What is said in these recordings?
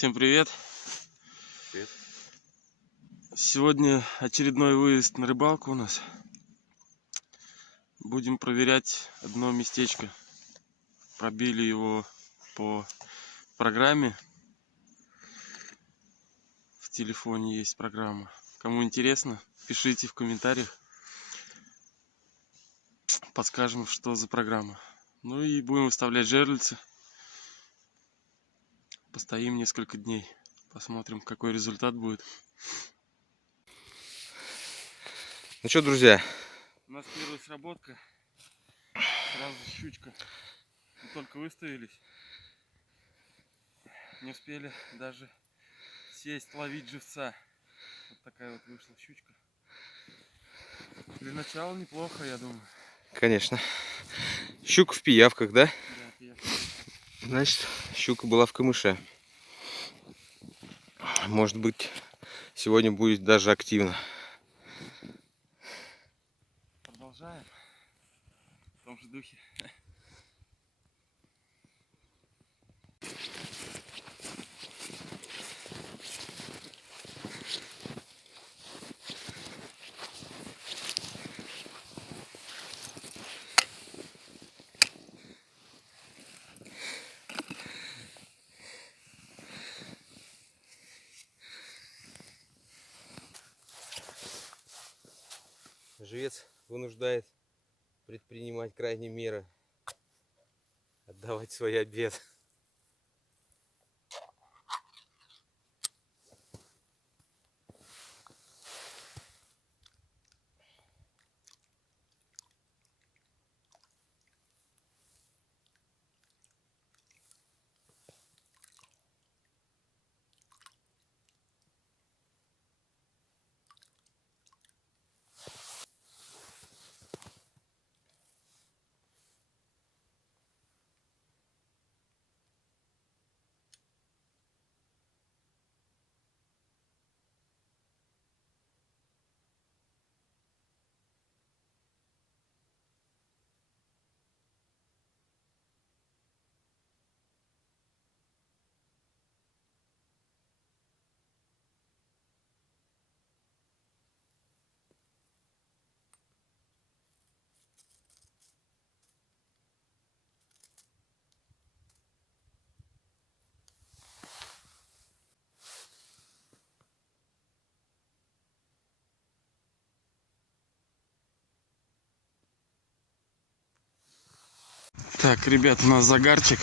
Всем привет! Привет. Сегодня очередной выезд на рыбалку у нас. Будем проверять одно местечко. Пробили его по программе. В телефоне есть программа. Кому интересно, пишите в комментариях. Подскажем, что за программа. Ну и будем выставлять жерлицы. Постоим несколько дней. Посмотрим, какой результат будет. Ну что, друзья, У нас первая сработка. Сразу щучка. Мы только выставились. Не успели даже сесть, ловить живца. Вот такая вот вышла щучка. Для начала неплохо, я думаю. конечно, щука в пиявках, да? Да, пиявка. Значит, щука была в камыше. Может быть, сегодня будет даже активно. Продолжаем в том же духе. Живец вынуждает предпринимать крайние меры, отдавать свой обед. Так, ребят, у нас загарчик.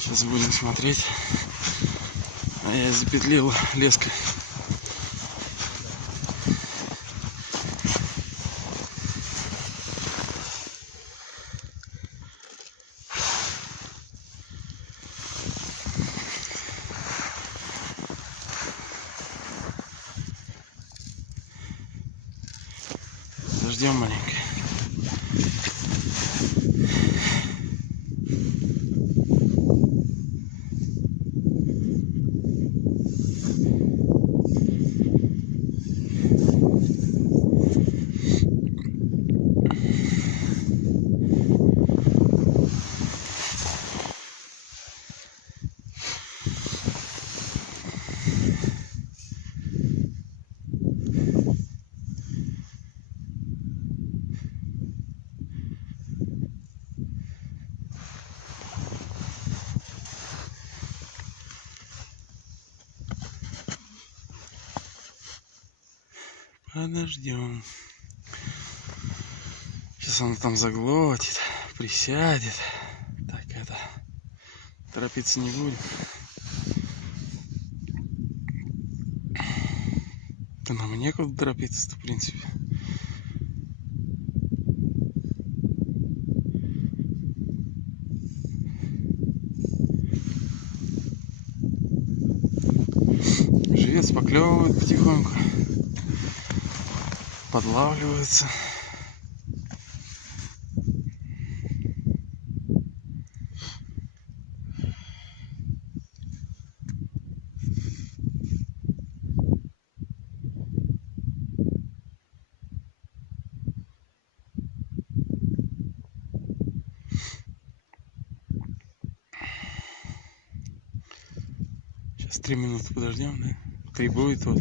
Сейчас будем смотреть. А я запетлил леской. Ждем маленько. Подождем. Сейчас он там заглотит, присядет. Так, это торопиться не будем. Да нам и некуда торопиться-то, в принципе. Живец поклевывает потихоньку. Подлавливается. Сейчас 3 минуты подождем, да? 3 будет вот.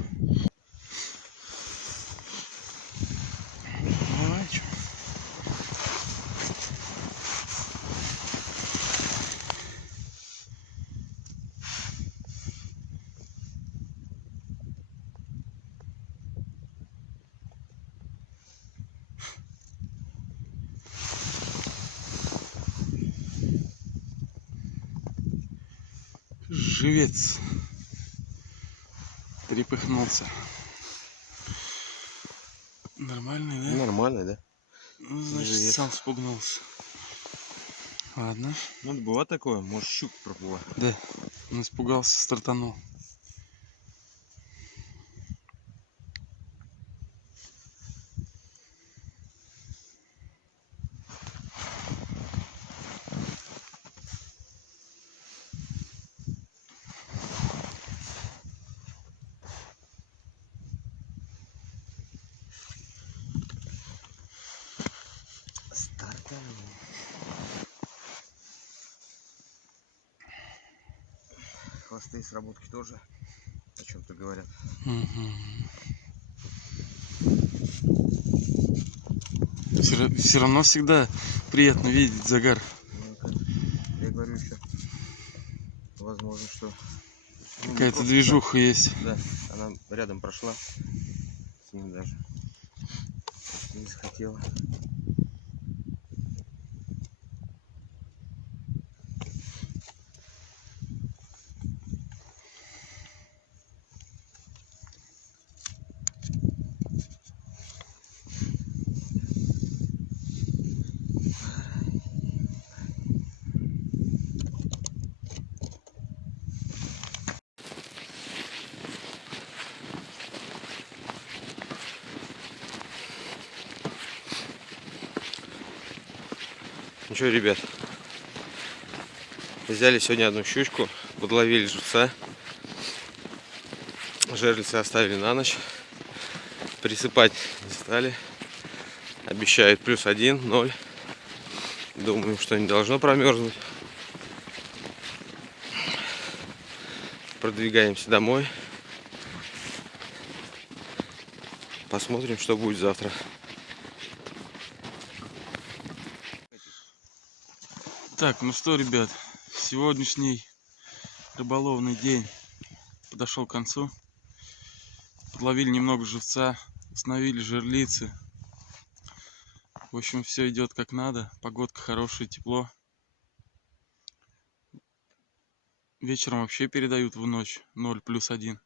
Давай, чё. Живец трепыхнулся. Нормальный, да? Нормально, да? Ну, значит, Живец. сам спугнулся. Ладно. Ну, бывает такое, может щук проплывает. Да, он испугался, стартанул. Хвосты сработки тоже о чем-то говорят. Все равно всегда приятно видеть загар. Я говорю еще, возможно, что Какая-то движуха есть. Да, она рядом прошла с ним даже. Не захотела. Ну что, ребят, взяли сегодня одну щучку, подловили живца, жерлицы оставили на ночь, присыпать не стали, обещают +1, 0, думаю, что не должно промерзнуть. Продвигаемся домой, посмотрим, что будет завтра. Так, ну что, ребят, сегодняшний рыболовный день подошел к концу. Подловили немного живца, установили жерлицы. В общем, все идет как надо. Погодка хорошая, тепло. Вечером вообще передают в ночь 0+1.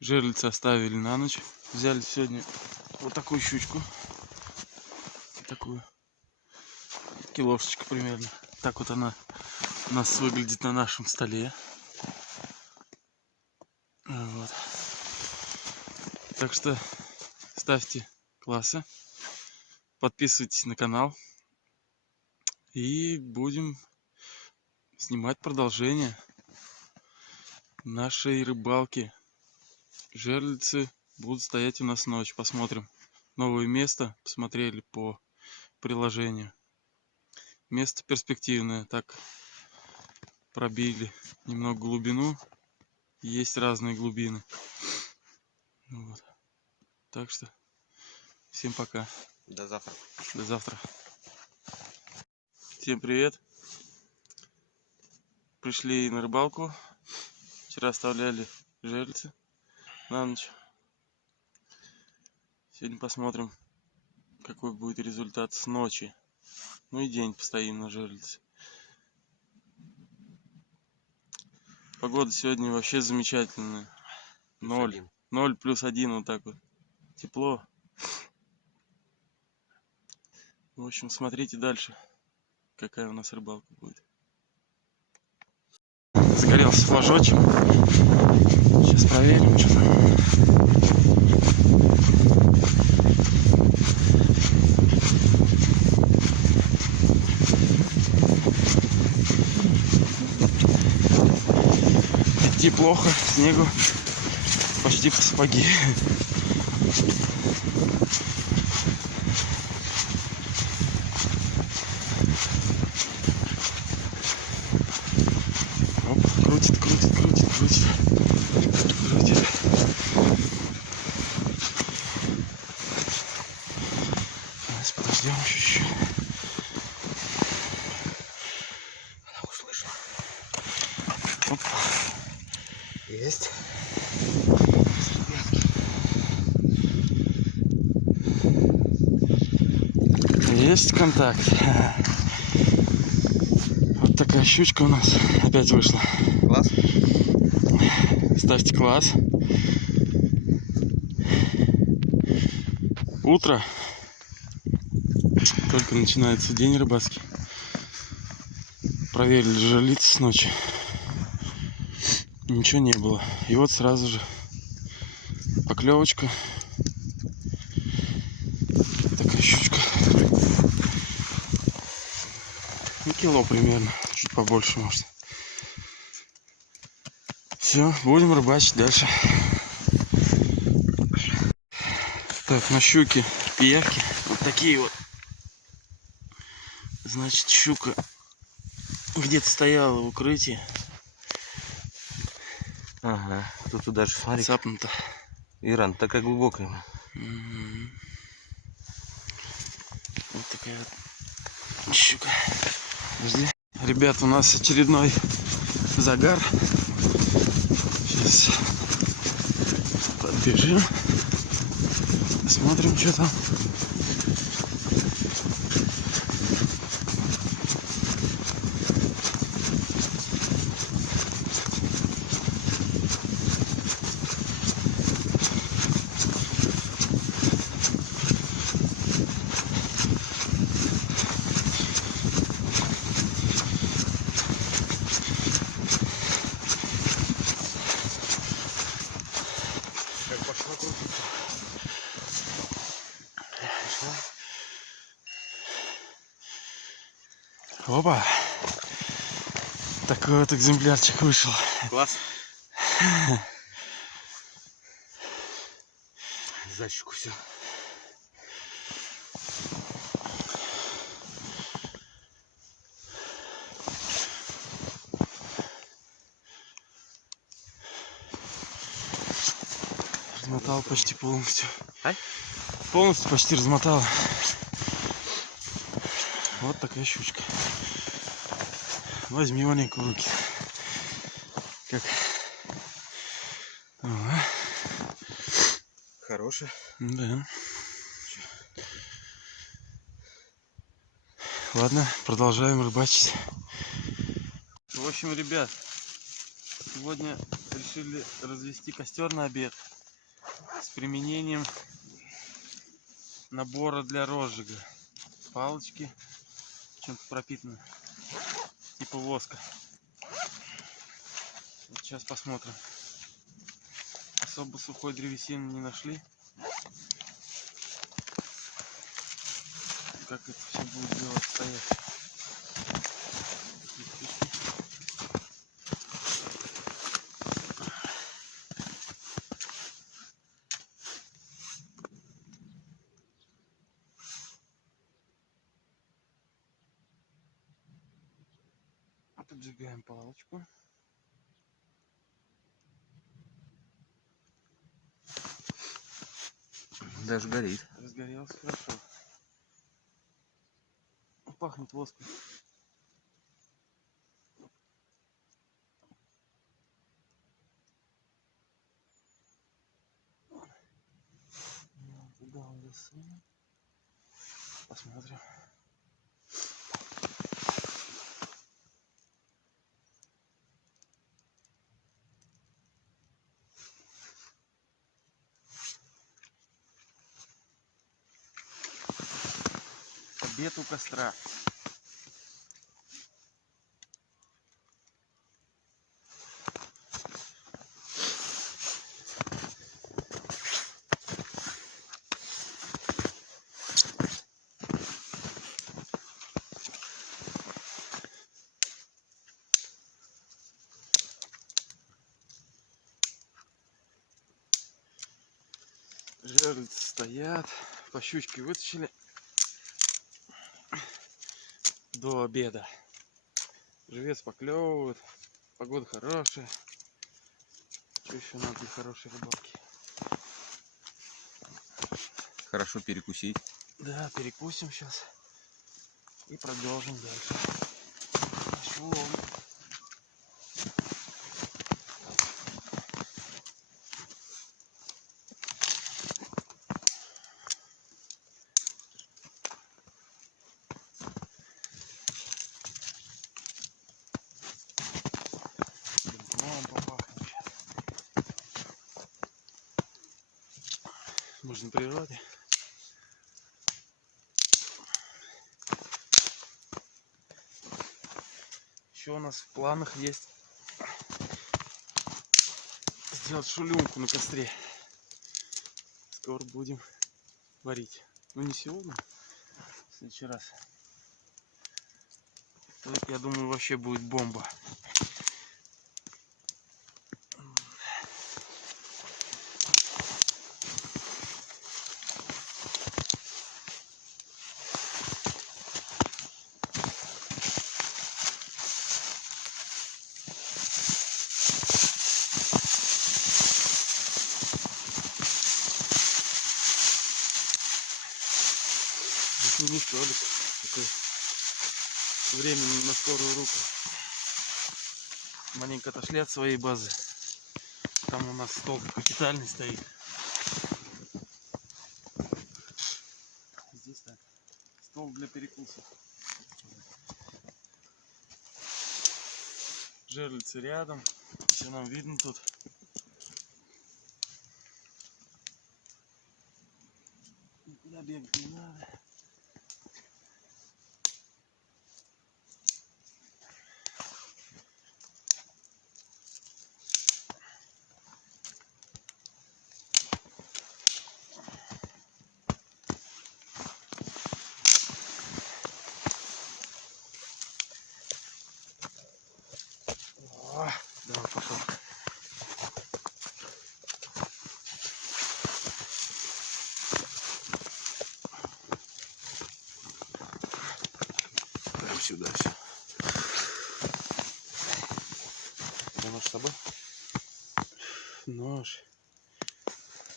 Жерлицы оставили на ночь. Взяли сегодня вот такую щучку. Такую. Килошечка примерно. Так вот она у нас выглядит на нашем столе. Вот. Так что ставьте классы, подписывайтесь на канал и будем снимать продолжение нашей рыбалки. Жерлицы будут стоять у нас ночь. Посмотрим. Новое место посмотрели по приложению. Место перспективное. Так пробили немного глубину. Есть разные глубины. Вот. Так что всем пока. До завтра. До завтра. Всем привет. Пришли на рыбалку. Вчера оставляли жерлицы на ночь. Сегодня посмотрим, какой будет результат с ночи. Ну и день постоим на жерлице. Погода сегодня вообще замечательная. 0+1 вот так вот. Тепло. В общем, смотрите дальше, какая у нас рыбалка будет. Загорелся флажочек. Сейчас проверим, что там. Идти плохо, снегу почти по сапоги. Оп, крутит. Подождем чуть-чуть. Она услышала. Оп. Есть. Есть контакт. Вот такая щучка у нас опять вышла. Класс. Ставьте класс. Утро. Только начинается день рыбацкий. Проверили жерлицы с ночи. Ничего не было. И вот сразу же поклевочка. Такая щучка. Ну, кило примерно. Чуть побольше, может. Все, будем рыбачить дальше. Так, на щуке пиявки. Вот такие вот. Значит, щука где-то стояла в укрытии. Ага. Тут даже, смотри, Цапнута. Иран такая глубокая. Мгм. Вот такая вот щука. Подожди. Ребят, у нас очередной загар. Сейчас подбежим. Посмотрим, что там. Как пошла крутиться. Опа! Такой вот экземплярчик вышел. Класс. За щуку все. Размотал почти полностью. Ай? Полностью почти размотал. Вот такая щучка. Возьми маленькую в руки. Как? Ага. Хорошая. Да. Ладно, продолжаем рыбачить. В общем, ребят, сегодня решили развести костер на обед с применением набора для розжига. Палочки, чем-то пропитаны, типа воска. Вот сейчас посмотрим. Особо сухой древесины не нашли. Как это все будет дело стоять. Поджигаем палочку. Даже горит. Разгорелось хорошо. Пахнет воском. Туда он засунул. Посмотрим. Обед у костра. Жерлицы стоят. По щучке вытащили до обеда. Живец поклевывает. Погода хорошая. Что еще надо для хорошей рыбалки? Хорошо перекусить. Да, перекусим сейчас и продолжим дальше. Пошел. Дымком попахнет сейчас. Можно на природе. Еще у нас в планах есть сделать шулюмку на костре. Скоро будем варить. Ну не сегодня, в следующий раз. То, я думаю, вообще будет бомба. Сними столик такой временно на скорую руку. Маленько отошли от своей базы. Там у нас стол капитальный стоит. Здесь так. Стол для перекусов. Жерлицы рядом. Все нам видно тут. Никуда бегать не надо. Давай, пошел. Прям сюда все. Нож с тобой? Нож.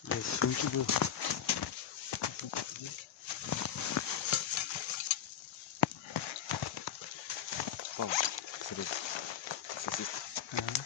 Блядь, в сумке был. Пал. Смотри. Сосиски. Ага.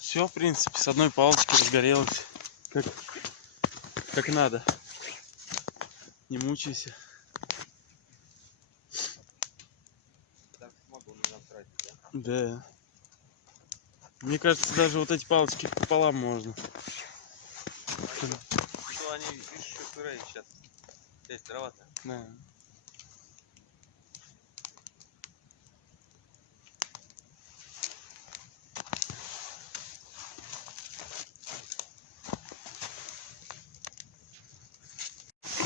Все, в принципе, с одной палочки разгорелось. Как надо. Не мучайся. Так смогу насрать, да? Да. Мне кажется, даже вот эти палочки пополам можно. Что они, видишь, еще сырые сейчас. Здесь трава-то. Да.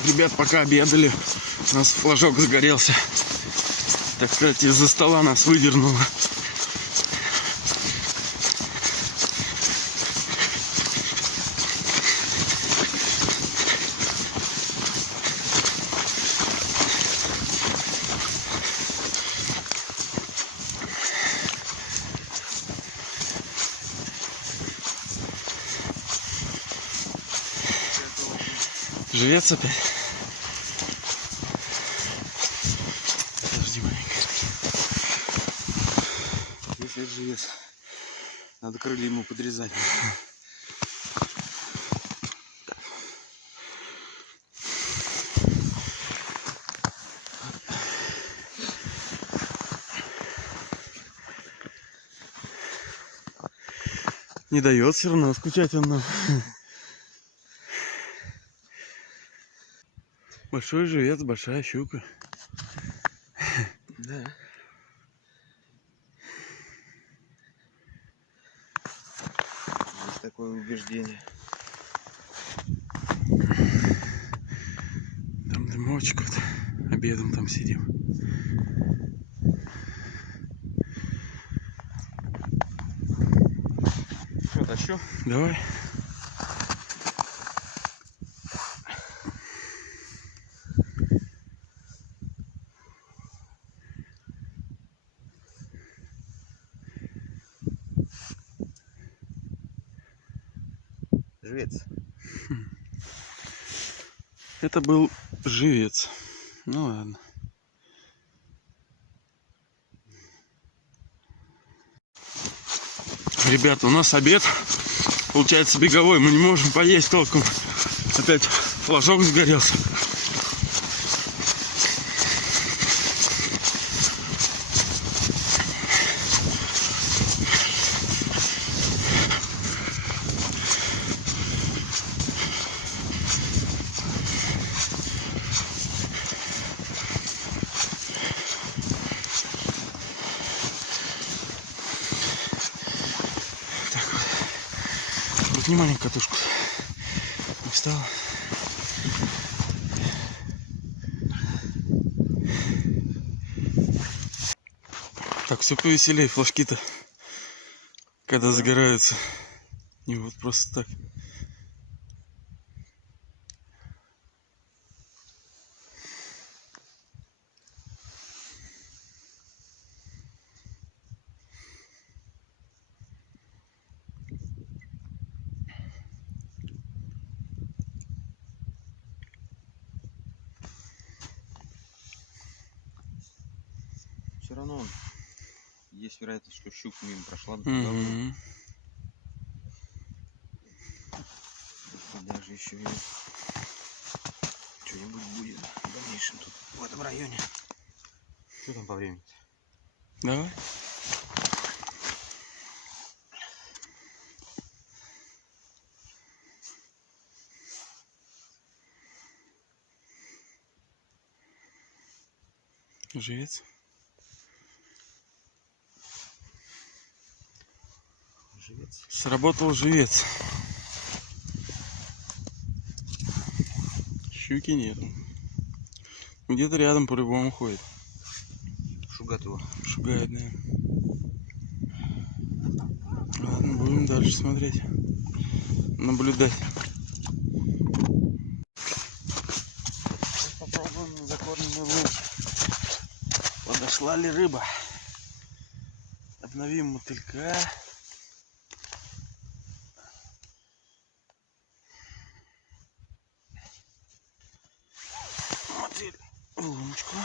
Ребят, пока обедали, у нас флажок загорелся. Так сказать, из-за стола нас выдернуло. Живец опять. Подожди маленько. Здесь живец. Надо крылья ему подрезать. Не дает все равно, скучать он нам. Большой живец, большая щука. Да. Есть такое убеждение. Там дымочек вот. Обедом там сидим. Что, тащу? Давай. Живец. Это был живец. Ну ладно. Ребята, у нас обед. Получается беговой. Мы не можем поесть толком. Опять флажок загорелся. Снимай катушку. Не встала. Так, все повеселее, флажки-то, когда загораются. Не вот просто так. Все равно есть вероятность, что щука мимо прошла. Мгм. Даже еще и что-нибудь будет в дальнейшем тут, в этом районе. Что там по времени? Давай. Живец. Живец. Сработал живец. Щуки нету. Где-то рядом по-любому ходит. Шугат его. Шугает, да. Ладно, будем дальше смотреть. Наблюдать. Попробуем на закормленный лук. Подошла ли рыба? Обновим мотылька. Мотыль в луночку.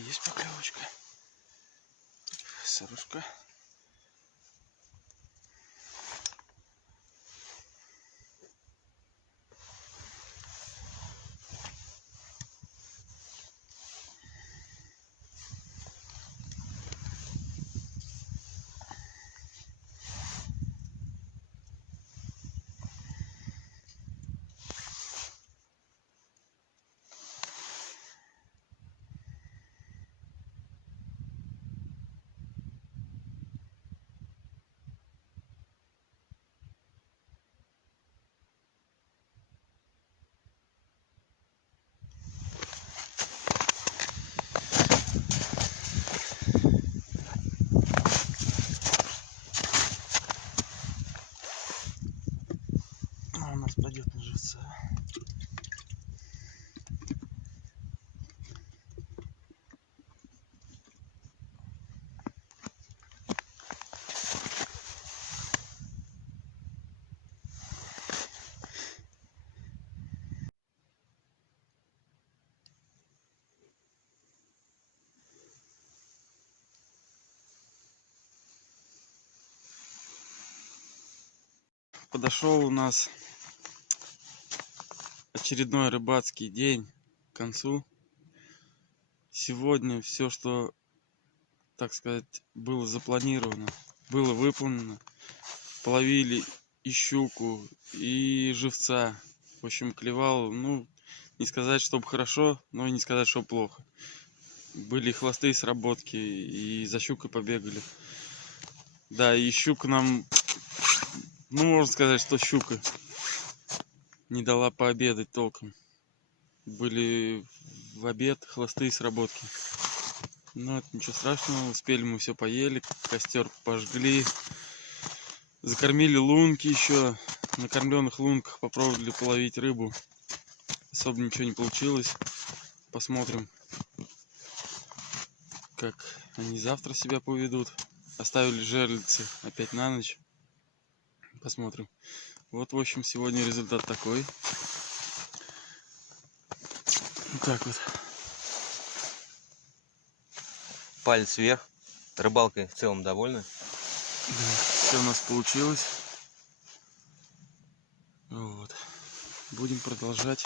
есть поклевочка. Сырушка. А у нас пойдет на живца. Подошел у нас очередной рыбацкий день к концу. Сегодня все, что, так сказать, было запланировано, было выполнено. Половили и щуку, и живца. В общем, клевал, ну, не сказать, чтобы хорошо, но и не сказать, что плохо. Были и хвосты, и сработки, и за щукой побегали. Да, и щука нам, ну, можно сказать, что щука не дала пообедать толком. Были в обед хвосты и сработки. Но это ничего страшного, успели мы все поели, костер пожгли, закормили лунки еще. На кормленных лунках попробовали половить рыбу. Особо ничего не получилось. Посмотрим, как они завтра себя поведут. Оставили жерлицы опять на ночь. Посмотрим. Вот, в общем, сегодня результат такой. Вот так вот. Палец вверх. Рыбалкой в целом довольны? Да, все у нас получилось. Вот. Будем продолжать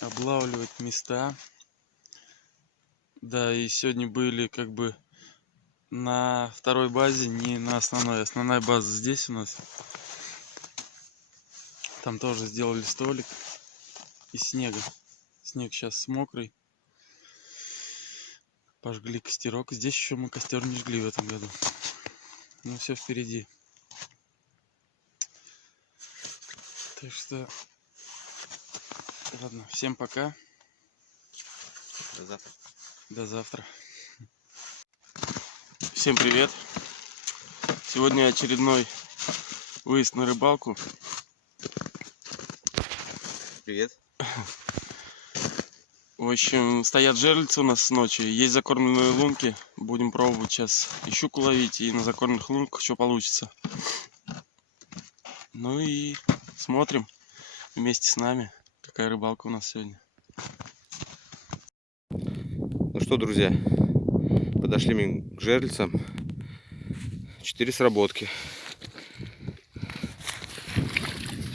облавливать места. Да, и сегодня были как бы на второй базе, не на основной. Основная база здесь у нас. Там тоже сделали столик из снега. Снег сейчас мокрый. Пожгли костерок. Здесь еще мы костер не жгли в этом году. Ну, все впереди. Так что, ладно, всем пока. До завтра. До завтра. Всем привет. Сегодня очередной выезд на рыбалку. Привет. В общем, стоят жерлицы у нас с ночи. Есть закормленные лунки. Будем пробовать сейчас и щуку ловить, и на закормленных лунках что получится. Ну и смотрим вместе с нами, какая рыбалка у нас сегодня. Ну что, друзья, подошли мы к жерлицам. 4 сработки.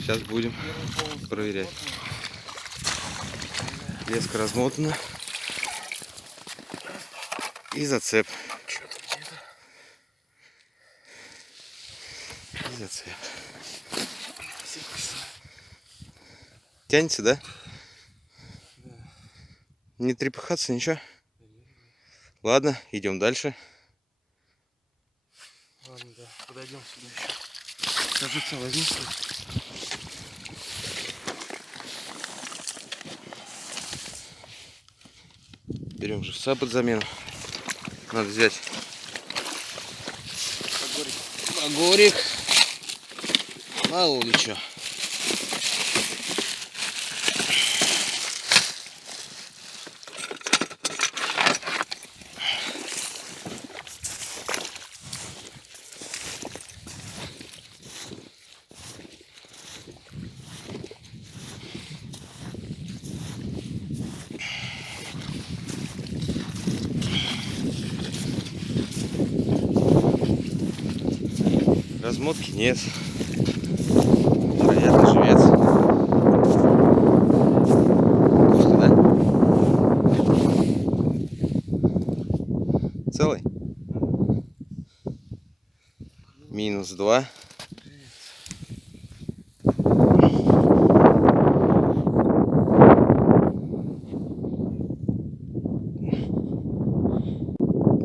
Сейчас будем проверять. Леска размотана. И зацеп. И зацеп. Тянется, да? Не трепыхаться, ничего? Ладно, идем дальше. Ладно, да, подойдем сюда еще. Кажется, возьми. Берем живца под замену. Надо взять огурик. Мало ли что. размотки? Нет. Вероятно, живец. Пусто, да? Целый? -2.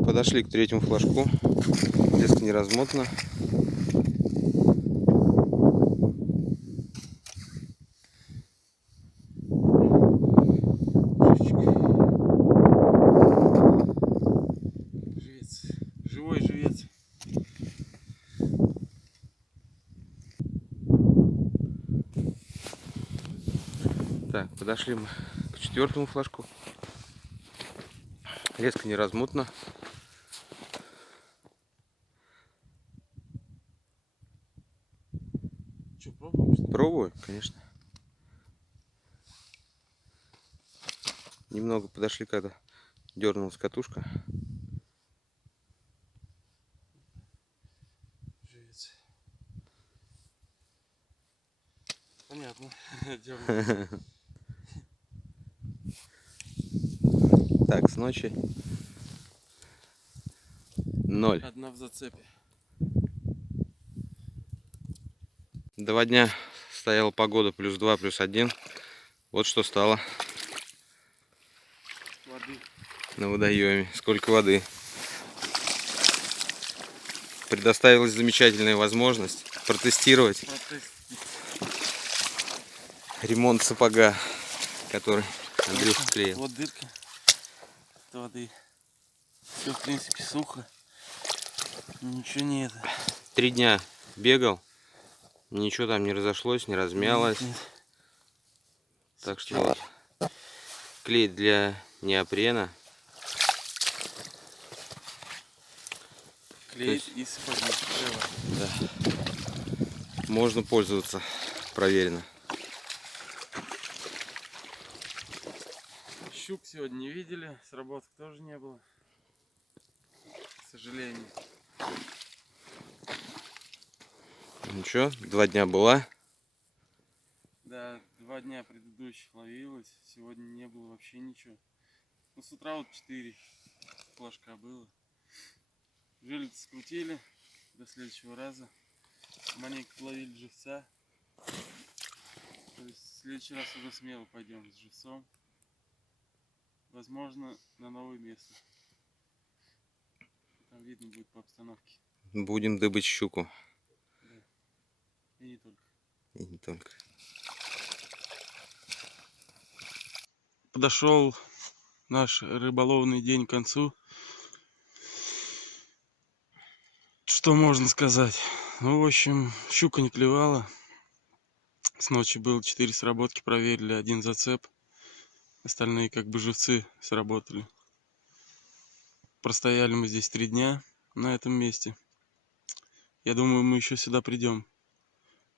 Подошли к третьему флажку. Леска не размотана. Живец. Живой живец. Так, подошли мы к четвертому флажку. Леска не размотана. Что, пробуем, что ли? Пробую, конечно. Немного подошли, когда дернулась катушка. Живец. Понятно. Дёрнулся. Так, с ночи 0. Одна в зацепе. 2 дня стояла погода +2, +1. Вот что стало Воды. на водоеме. Сколько воды. Предоставилась замечательная возможность протестировать ремонт сапога, который Андрюха клеил. Вот дырка от воды. Все, в принципе, сухо. Ничего не это. 3 дня бегал. Ничего там не разошлось, не размялось. Нет. Так что вот. Клей для неопрена. Клеит и сапоги. Да. Можно пользоваться. Проверено. Щук сегодня не видели, сработок тоже не было, к сожалению. Ничего, 2 дня была. Да, 2 дня предыдущих ловилось, сегодня не было вообще ничего. Ну, с утра вот 4 флажка было. Жерлицы скрутили до следующего раза. Маленько ловили живца. То есть в следующий раз уже смело пойдем с живцом. Возможно, на новое место. Там видно будет по обстановке. Будем дыбать щуку. Да. И не только. И не только. Подошел наш рыболовный день к концу. Что можно сказать? Ну, в общем, щука не клевала. С ночи было 4 сработки, проверили, 1 зацеп. Остальные как бы живцы сработали. Простояли мы здесь 3 дня на этом месте. Я думаю, мы еще сюда придем,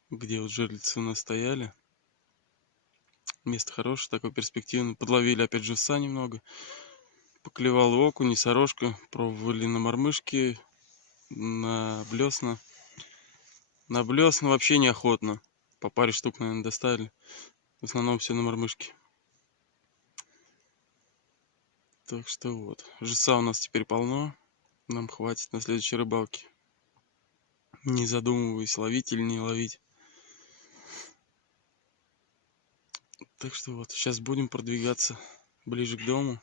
где вот жерлицы у нас стояли. Место хорошее, такое перспективное. Подловили опять живца немного. Поклевал окунь, носорожка. Пробовали на мормышки, на блесна. На блесна вообще неохотно. По паре штук, наверное, достали. В основном все на мормышки. Так что вот. Живца у нас теперь полно. Нам хватит на следующей рыбалке. Не задумываясь, ловить или не ловить. Так что вот. Сейчас будем продвигаться ближе к дому.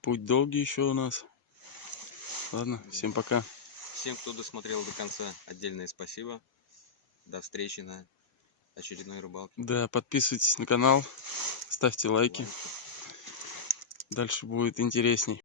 Путь долгий еще у нас. Ладно, всем пока. Всем, кто досмотрел до конца, отдельное спасибо. До встречи на очередной рыбалке. Да, подписывайтесь на канал, ставьте лайки. Дальше будет интересней.